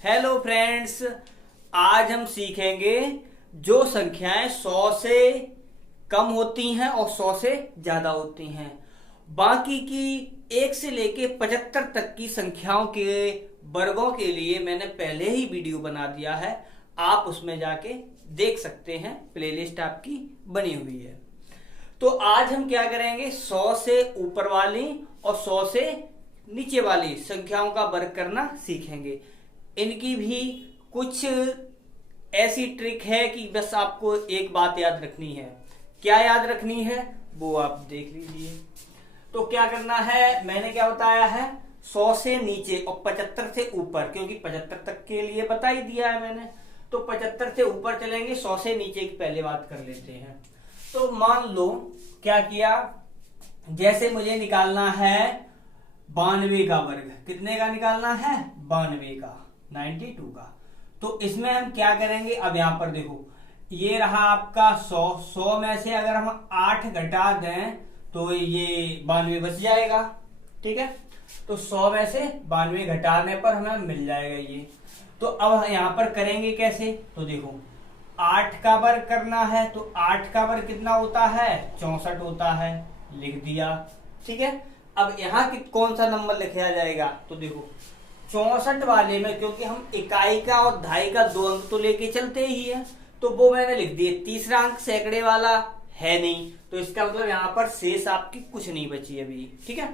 Hello friends, आज हम सीखेंगे जो संख्याएं 100 से कम होती हैं और 100 से ज्यादा होती हैं। बाकी की 1 से लेके 75 तक की संख्याओं के वर्गों के लिए मैंने पहले ही वीडियो बना दिया है। आप उसमें जाके देख सकते हैं, प्लेलिस्ट आपकी बनी हुई है। तो आज हम क्या करेंगे, 100 से ऊपर वाली और 100 से नीचे वाली संख्याओं का वर्ग करना सीखेंगे। इनकी भी कुछ ऐसी ट्रिक है कि बस आपको एक बात याद रखनी है। क्या याद रखनी है वो आप देख लीजिए। तो क्या करना है, मैंने क्या बताया है, 100 से नीचे और 75 से ऊपर, क्योंकि 75 तक के लिए बता ही दिया है मैंने। तो 75 से ऊपर चलेंगे, 100 से नीचे की पहले बात कर लेते हैं। तो मान लो क्या किया, जैसे मुझे निकालना है 92 का वर्ग। कितने का निकालना है? 92 का, 92 का। तो इसमें हम क्या करेंगे, अब यहां पर देखो, ये रहा आपका 100 में से अगर हम 8 घटा दें तो ये 92 बच जाएगा। ठीक है, तो 100 में से 92 घटाने पर हमें मिल जाएगा ये। तो अब यहां पर करेंगे कैसे, तो देखो 8 का वर्ग करना है, तो 8 का वर्ग कितना होता है? 64 होता है, लिख दिया। ठीक है, अब यहाँ कौन सा नंबर लिखा जाएगा, तो देखो 64 वाले में, क्योंकि हम इकाई का और दहाई का 2 अंक तो लेके चलते ही है, तो वो मैंने लिख दिए। तीसरा अंक सैकड़े वाला है नहीं, तो इसका मतलब यहाँ पर शेष आपकी कुछ नहीं बची अभी। ठीक है,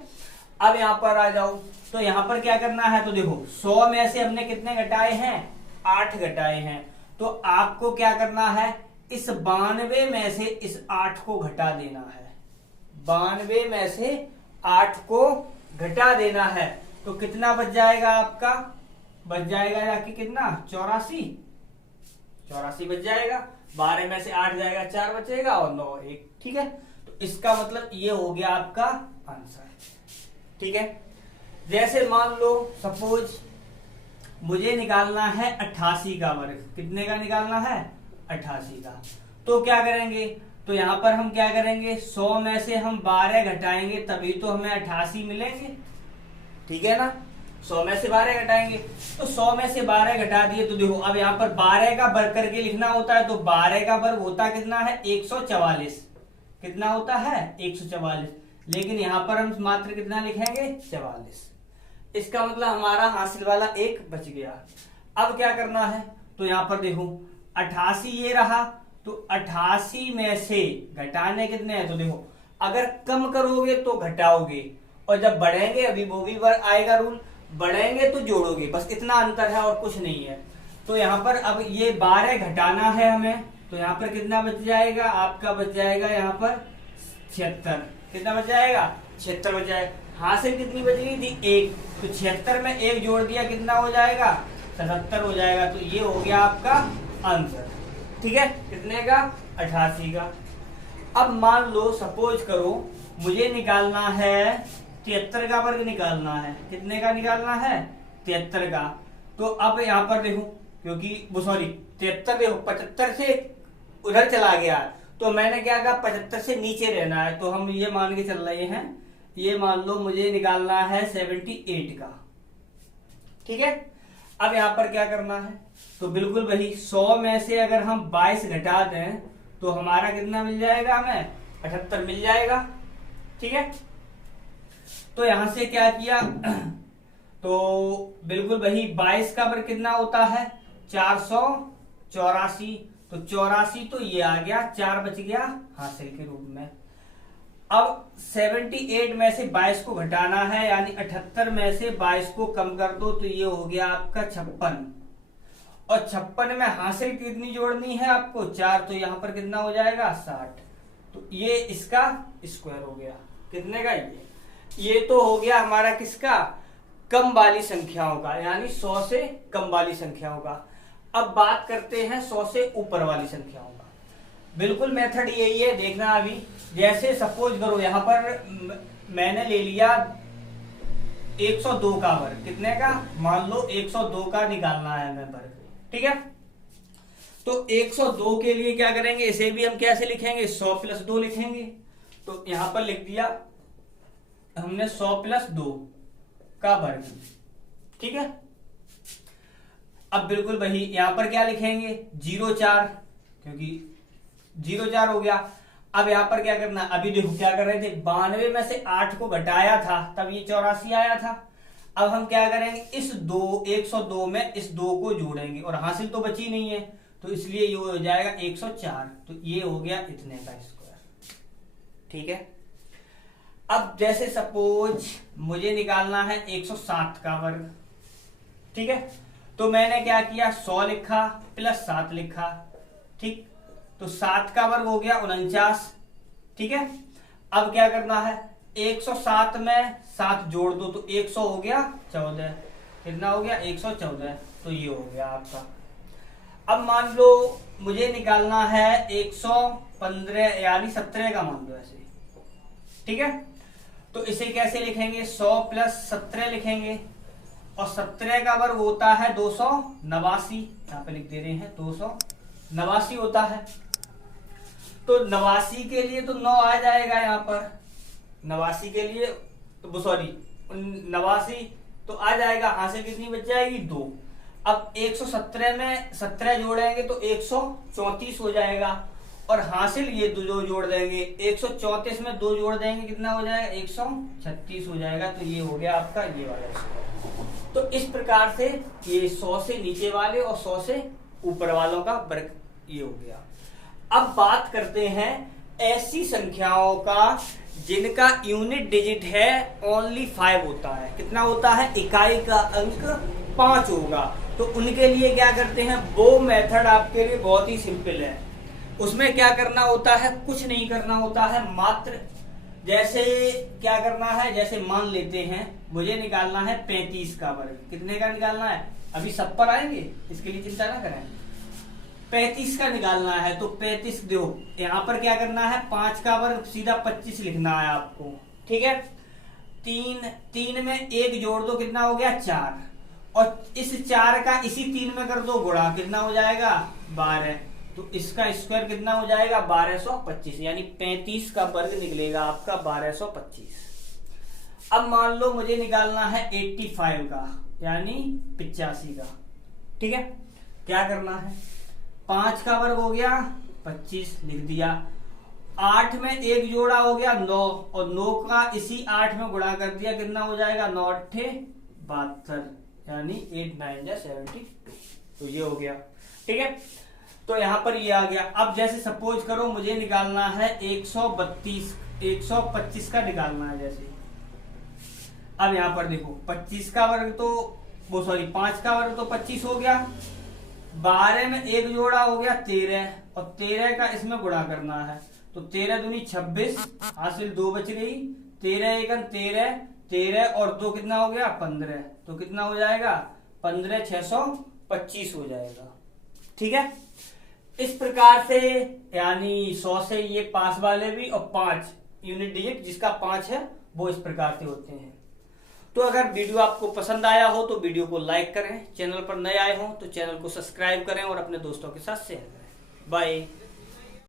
अब यहाँ पर आ जाओ, तो यहाँ पर क्या करना है, तो देखो 100 में से हमने कितने घटाए हैं? 8 घटाए हैं। तो आपको क्या करना है, इस 92 में से इस 8 को घटा देना है। 92 में से 8 को घटा देना है, तो कितना बच जाएगा आपका? बच जाएगा जाके कितना? 84 बच जाएगा। 12 में से 8 जाएगा, 4 बचेगा और 9 1। ठीक है, तो इसका मतलब ये हो गया आपका आंसर। ठीक है, जैसे मान लो सपोज मुझे निकालना है 88 का वर्ग। कितने का निकालना है? 88 का। तो क्या करेंगे, तो यहां पर हम क्या करेंगे, 100 में से हम 12 घटाएंगे तभी तो हमें 88 मिलेंगे। ठीक है ना, 100 में से 12 घटाएंगे, तो 100 में से 12 घटा दिए। तो देखो अब यहाँ पर 12 का वर्ग करके लिखना होता है, तो 12 का वर्ग होता कितना है? 144। कितना होता है? 144। लेकिन यहाँ पर हम मात्र कितना लिखेंगे? 44। इसका मतलब हमारा हासिल वाला एक बच गया। अब क्या करना है, तो यहाँ पर देखो 88 ये रहा, तो 88 में से घटाने कितने हैं, तो देखो अगर कम करोगे तो घटाओगे, और जब बढ़ेंगे अभी वो भी आएगा रूल, बढ़ेंगे तो जोड़ोगे, बस इतना अंतर है और कुछ नहीं है। तो यहाँ पर अब ये 12 घटाना है हमें, तो यहाँ पर कितना बच जाएगा आपका? बच जाएगा यहाँ पर 76। कितना बच जाएगा? 76 बच जाएगा। हासिल कितनी बच गई थी? 1। तो 76 में 1 जोड़ दिया, कितना हो जाएगा? 77 हो जाएगा। तो ये हो गया आपका आंसर। ठीक है, कितने का? 88 का। अब मान लो सपोज करो मुझे निकालना है 73 का वर्ग निकालना है। कितने का निकालना है? 73 का। तो अब यहाँ पर देखो, क्योंकि वो सॉरी 73 देखो 75 से उधर चला गया, तो मैंने क्या कहा, 75 से नीचे रहना है। तो हम ये मान के चल रहे हैं, ये मान लो मुझे निकालना है 78 का। ठीक है, अब यहाँ पर क्या करना है, तो बिल्कुल वही 100 में से अगर हम 22 घटा दें तो हमारा कितना मिल जाएगा? हमें 78 मिल जाएगा। ठीक है, तो यहां से क्या किया, तो बिल्कुल वही 22 का वर्ग कितना होता है? 484। तो 84 तो ये आ गया, 4 बच गया हासिल के रूप में। अब 78 में से 22 को घटाना है, यानी 78 में से 22 को कम कर दो, तो ये हो गया आपका 56। और 56 में हासिल कितनी जोड़नी है आपको? 4। तो यहां पर कितना हो जाएगा? 60। तो ये इसका स्क्वायर हो गया। कितने का? ये तो हो गया हमारा किसका? कम वाली संख्याओं का, यानी 100 से कम वाली संख्याओं का। अब बात करते हैं 100 से ऊपर वाली संख्याओं का। बिल्कुल मेथड यही है, देखना अभी। जैसे सपोज करो यहां पर मैंने ले लिया 102 का वर्ग। कितने का? मान लो 102 का निकालना है हमें वर्ग। ठीक है, तो 102 के लिए क्या करेंगे, इसे भी हम कैसे लिखेंगे? 100 प्लस 2 लिखेंगे। तो यहां पर लिख दिया हमने 100 प्लस 2 का वर्ग। ठीक है, अब बिल्कुल वही यहां पर क्या लिखेंगे 0,4, क्योंकि 0,4 हो गया। अब यहां पर क्या करना, अभी देखो क्या कर रहे थे, 92 में से 8 को घटाया था तब ये 84 आया था। अब हम क्या करेंगे, इस 102 में इस 2 को जोड़ेंगे और हासिल तो बची नहीं है, तो इसलिए ये हो जाएगा 104। तो ये हो गया इतने का स्क्वायर। ठीक है। अब जैसे सपोज मुझे निकालना है 107 का वर्ग। ठीक है, तो मैंने क्या किया, 100 लिखा प्लस 7 लिखा। ठीक, तो 7 का वर्ग हो गया 49। ठीक है, अब क्या करना है, 107 में 7 जोड़ दो तो 100 हो गया 14। कितना हो गया 114। तो ये हो गया आपका। अब मान लो मुझे निकालना है 115 यानी 17 का मान लो ऐसे। ठीक है, तो इसे कैसे लिखेंगे, 100 प्लस 17 लिखेंगे और 17 का वर्ग होता है 289। यहाँ पे लिख दे रहे हैं 289 होता है। तो 89 के लिए तो 9 आ जाएगा यहाँ पर, 89 के लिए तो सॉरी 89 तो आ जाएगा, हासिल कितनी बच जाएगी 2। अब 117 में 17 जोड़ेंगे तो 134 हो जाएगा और हासिल ये दो जोड़ देंगे, 134 में 2 जोड़ देंगे कितना हो जाएगा 136 हो जाएगा। तो ये हो गया आपका ये वाला स्क्वायर। तो इस प्रकार से ये 100 से नीचे वाले और 100 से ऊपर वालों का वर्ग ये हो गया। अब बात करते हैं ऐसी संख्याओं का जिनका यूनिट डिजिट है ओनली 5 होता है। कितना होता है, इकाई का अंक 5 होगा। तो उनके लिए क्या करते हैं, वो मेथड आपके लिए बहुत ही सिंपल है। उसमें क्या करना होता है, कुछ नहीं करना होता है, मात्र जैसे क्या करना है, जैसे मान लेते हैं मुझे निकालना है 35 का वर्ग। कितने का निकालना है, अभी सब पर आएंगे इसके लिए चिंता ना करें। 35 का निकालना है तो 35 दो, यहाँ पर क्या करना है 5 का वर्ग सीधा 25 लिखना है आपको। ठीक है, 3 में 1 जोड़ दो कितना हो गया 4 और इस 4 का इसी 3 में कर दो गुणा, कितना हो जाएगा 12। तो इसका स्क्वायर कितना हो जाएगा 1225, यानी 35 का वर्ग निकलेगा आपका 1225। अब मान लो मुझे निकालना है 85 का यानी 85 का। ठीक है, क्या करना है, 5 का वर्ग हो गया 25 लिख दिया, 8 में 1 जोड़ा हो गया 9 और 9 का इसी 8 में गुणा कर दिया, कितना हो जाएगा 9 8 72 यानी 8 9 72। तो ये हो गया। ठीक है, तो यहां पर ये आ गया। अब जैसे सपोज करो मुझे निकालना है 125 का निकालना है जैसे। अब यहां पर देखो 25 का वर्ग तो वो सॉरी 5 का वर्ग तो 25 हो गया, 12 में 1 जोड़ा हो गया 13 और 13 का इसमें गुणा करना है। तो 13 दूनी 26, हासिल 2 बच गई, 13 एकन 13, 13 और 2 कितना हो गया 15। तो कितना हो जाएगा 15 625 हो जाएगा। ठीक है, इस प्रकार से यानी 100 से ये पास वाले भी और 5 यूनिट डिजिट जिसका 5 है वो इस प्रकार से होते हैं। तो अगर वीडियो आपको पसंद आया हो तो वीडियो को लाइक करें, चैनल पर नए आए हो तो चैनल को सब्सक्राइब करें और अपने दोस्तों के साथ शेयर करें। बाय।